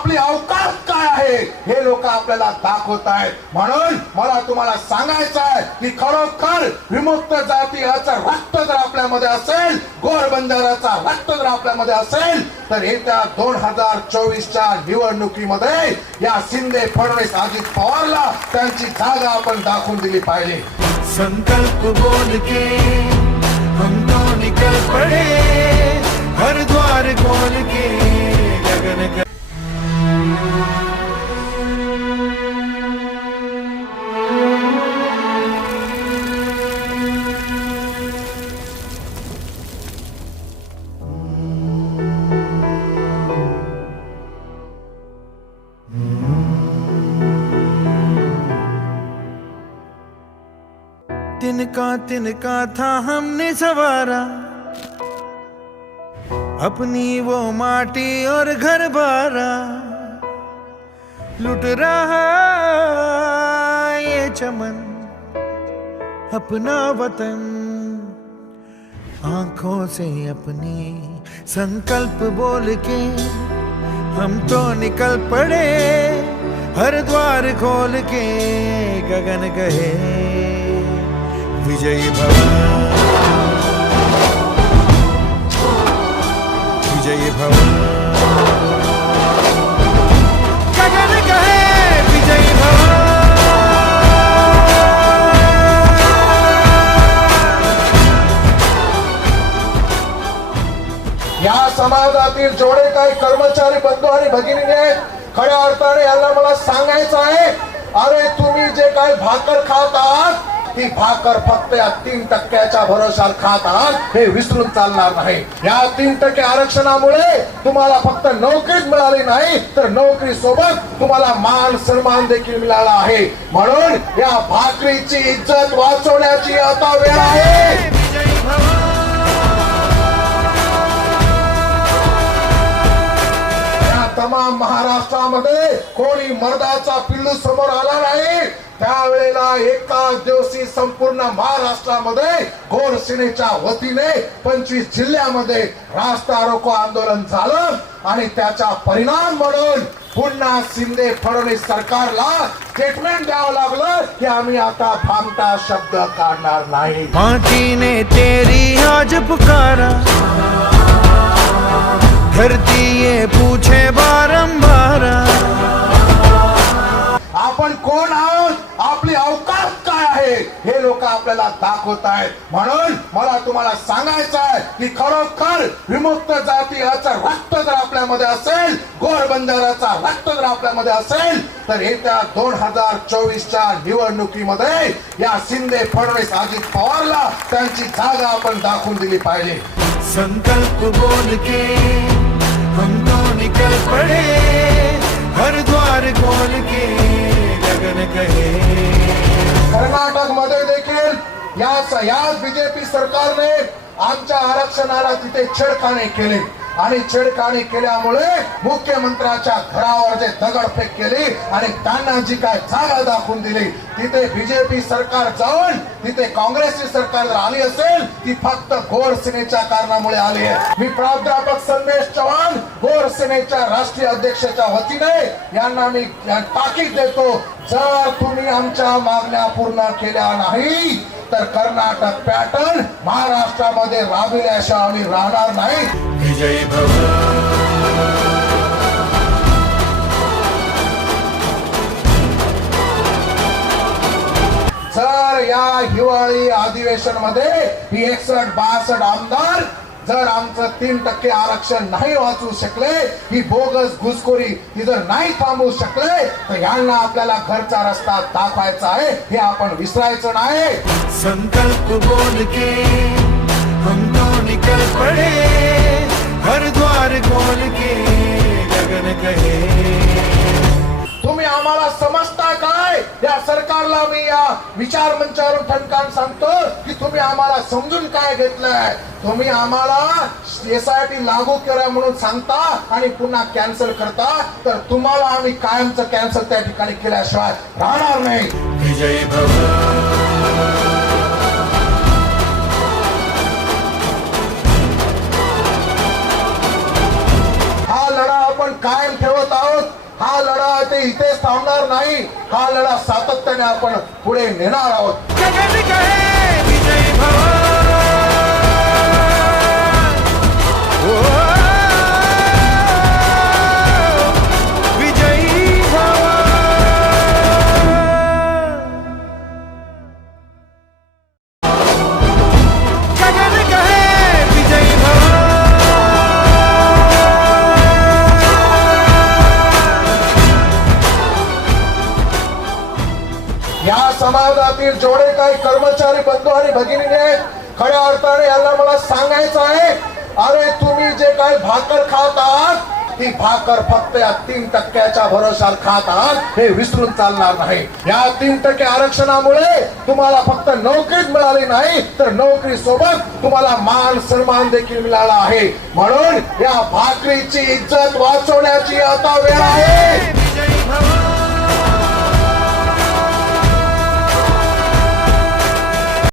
आपली अवकाश काय आहे? हे लोक आपल्याला दाखवत आहेत. म्हणून मला तुम्हाला सांगायचं आहे की खरोखर विमुक्त जातीयाचं रक्त जर आपल्यामध्ये असेल गोर बंजाराचा रक्त जर आपल्यामध्ये असेल तर येत्या दोन हजार चोवीसच्या निवडणुकीमध्ये या शिंदे फडणवीस अजित पवारला त्यांची जागा आपण दाखवून दिली पाहिजे. संकल्प बोल के हम तो निकल पड़े। तिनका तिनका था हमने सवारा। अपनी वो माटी और घर बारा। लुट रहा ये चमन, अपना वतन। आँखों से अपनी संकल्प बोल के हम तो निकल पड़े हर द्वार खोल के गगन कहे विजयी भव। विजयी भव। गगन कहे विजयी भव। या समाजातील जेवढे काही कर्मचारी बंधू आणि भगिनी खऱ्या अर्थाने यांना मला सांगायचं आहे अरे तुम्ही जे काही भाकर खात आहात ती भाकर फक्त या तीन टक्क्याच्या भरोशावर खात आहात हे विसरून चालणार नाही. या तीन टक्के आरक्षणामुळे तुम्हाला फक्त नोकरीच मिळाली नाही तर नोकरी सोबत तुम्हाला मान सन्मान देखील मिळाला आहे. म्हणून या भाकरीची इज्जत वाचवण्याची आता वेळ आहे. तमाम महाराष्ट्रामध्ये कोणी मर्दाचा पिल्लू समोर आला नाही त्यावेळेला एकाच दिवशी संपूर्ण महाराष्ट्रामध्ये घोर सेनेच्या वतीने पंचवीस जिल्ह्यामध्ये रास्ता रोको आंदोलन झालं आणि त्याचा परिणाम म्हणून पुन्हा शिंदे फडणवीस सरकारला स्टेटमेंट द्यावं लागलं की आम्ही आता थांबता शब्द काढणार नाही. माटी तेरी आज पुकारा धरती ये पूछे आपल्याला दाखवत आहेत. म्हणून मला तुम्हाला सांगायचं आहे की खरोखर विमुक्त जातीयाचं रक्त जर आपल्यामध्ये असेल गोर बंजाराचा रक्त जर आपल्यामध्ये असेल तर येत्या दोन हजार चोवीसच्या निवडणुकीमध्ये या शिंदे फडणवीस अजित पवारला त्यांची जागा आपण दाखवून दिली पाहिजे. संकल्प बोल के हम तो निकल पड़े हर द्वार खोल के लगन कहे। या याच बीजेपी सरकारने आमच्या आरक्षणाला तिथे छेडखाने केले. आणि छेडखानी केल्यामुळे मुख्यमंत्र्याच्या घरावर जे दगडफेक केली आणि त्यांना जी काय जागा दाखवून दिली तिथे बीजेपी सरकार जाऊन तिथे काँग्रेसची सरकार जर आली असेल ती फक्त गोर सेनेच्या कारणामुळे आली आहे. मी प्राध्यापक संदेश चव्हाण घोर सेनेच्या राष्ट्रीय अध्यक्षाच्या वतीने यांना मी ताकीद देतो जर तुम्ही आमच्या मागण्या पूर्ण केल्या नाही तर कर्नाटक पॅटर्न महाराष्ट्रामध्ये राबविल्याशिवाय आम्ही राहणार नाही. विजयी भव। जर या हिवाळी अधिवेशनमध्ये ही एकसष्ट बासष्ट आमदार जर आमचं तीन टक्के आरक्षण नाही वाचवू शकले ही बोगस घुसखोरी ही जर नाही थांबवू शकले तर यांना आपल्याला घरचा रस्ता दाखवायचा आहे हे आपण विसरायचं नाही. संकल्प बोल के तुम्ही आम्हाला समजता काय? या सरकारला मी या विचार मंचावरून ठणकान सांगतो की तुम्ही आम्हाला समजून काय घेतलंय? तुम्ही आम्हाला एसआयटी लागू करा म्हणून सांगता आणि पुन्हा कॅन्सल करता तर तुम्हाला आम्ही कायमचं कॅन्सल त्या ठिकाणी केल्याशिवाय राहणार नाही. विजयी कायम ठेवत आहोत. हा लढा ते इथेच थांबणार नाही. हा लढा सातत्याने आपण पुढे नेणार आहोत. या समाजातील जेवढे काही कर्मचारी बंधू आणि भगिनी आहेत खऱ्या अर्थाने यांना मला सांगायचं आहे अरे तुम्ही जे काही भाकर खात आहात ती भाकर फक्त या तीन टक्क्याच्या भरोशावर खात आहात हे विसरून चालणार नाही. या तीन टक्के आरक्षणामुळे तुम्हाला फक्त नोकरीच मिळाली नाही तर नोकरी सोबत तुम्हाला मान सन्मान देखील मिळाला आहे. म्हणून या भाकरीची इज्जत वाचवण्याची आता वेळ आहे.